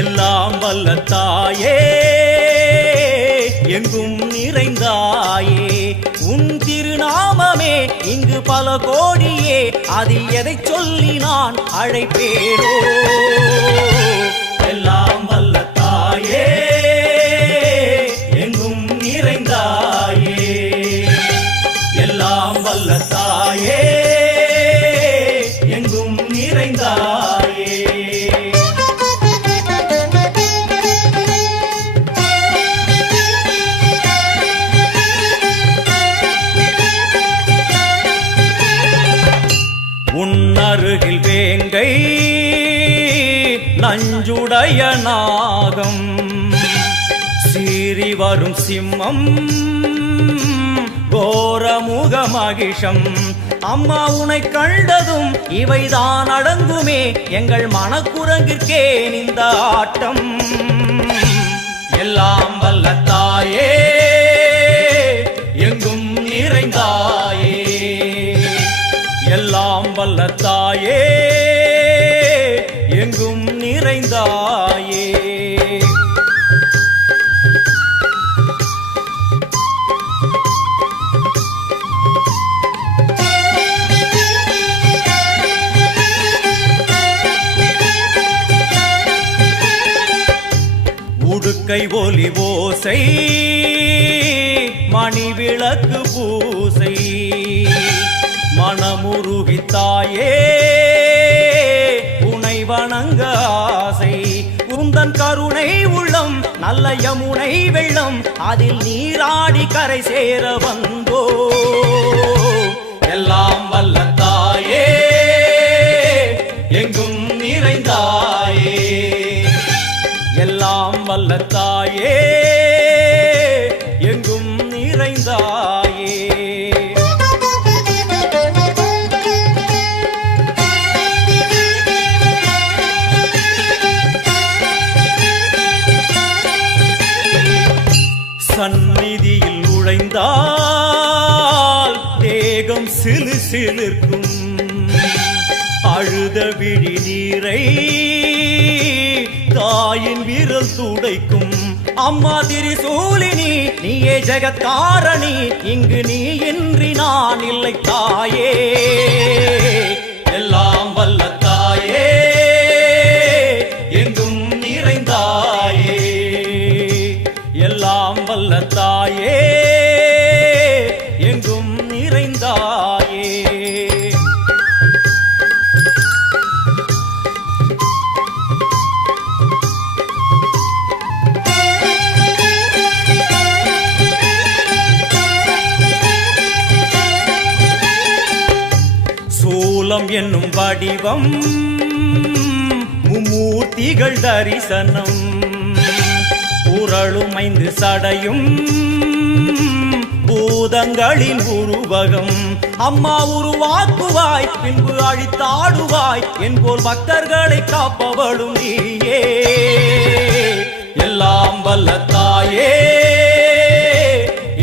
எல்லாம் வல்ல தாயே எங்கும் நிறைந்தாயே உன் திருநாமமே இங்கு பல கோடியே அது எதை சொல்லி நான் அழைப்பேனோ எல்லாம் வல்ல தாயே எங்கும் நிறைந்தாயே எல்லாம் வல்ல தாயே எங்கும் நிறைந்தாயே உன்னருகில் வேங்கை நஞ்சுடைய நாகம் சீறி வரும் சிம்மம் கோரமுக மகிஷம் அம்மா உனை கண்டதும் இவைதான் அடங்குமே எங்கள் மனக்குரங்கிற்கே இந்த ஆட்டம் எல்லாம் வல்ல தாயே எங்கும் நிறைந்தாயே எல்லாம் வல்ல தாயே எங்கும் நிறைந்தாயே உடுக்கை ஒலி ஓசை மணி விளக்கு பூசை மனமுருகி தாயே உனை வணங்க ஆசை உந்தன் கருணை உள்ளம் நல்ல யமுனை வெள்ளம் அதில் நீராடி கரை சேர வந்தோ எல்லாம் வல்ல தாயே எங்கும் நிறைந்தாயே எல்லாம் வல்ல தாயே எங்கும் நிறைந்தாயே சந்நிதியில் நுழைந்தால் தேகம் சிலு சிலிர்க்கும் அழுத விழி நீரை தாயின் விரல் துடைக்கும் அம்மா திரிசூலினி நீயே ஜெகத்காரணி இங்கு நீ இன்றி நான் இல்லை தாயே எல்லாம் வல்ல தாயே எங்கும் நிறைந்தாயே எல்லாம் வல்ல தாயே எங்கும் நிறைந்தாயே சூலம் என்னும் வடிவம் மும்மூர்த்திகள் தரிசனம் உரளும் 5 சடையும் பூதங்களின் உருவகம் அம்மா உருவாக்குவாய் பின்பு அழித்தாடுவாய் என்போல் பக்தர்களை காப்பவளும் நீயே எல்லாம் வல்ல தாயே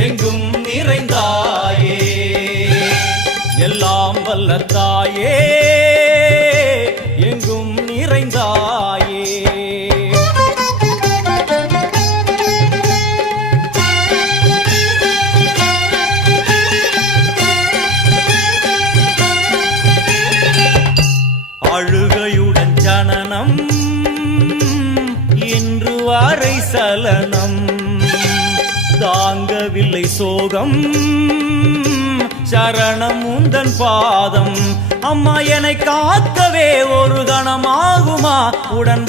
எங்கும் நிறைந்தாயே எல்லாம் வல்ல தாயே எங்கும் நிறைந்தாயே அழுகையுடன் ஜனனம் இன்று வரை சலனம் தாங்கவில்லை சோகம் சரணம் உந்தன் பாதம் அம்மா என்னை காக்கவே ஒரு கணமாகுமா உடன்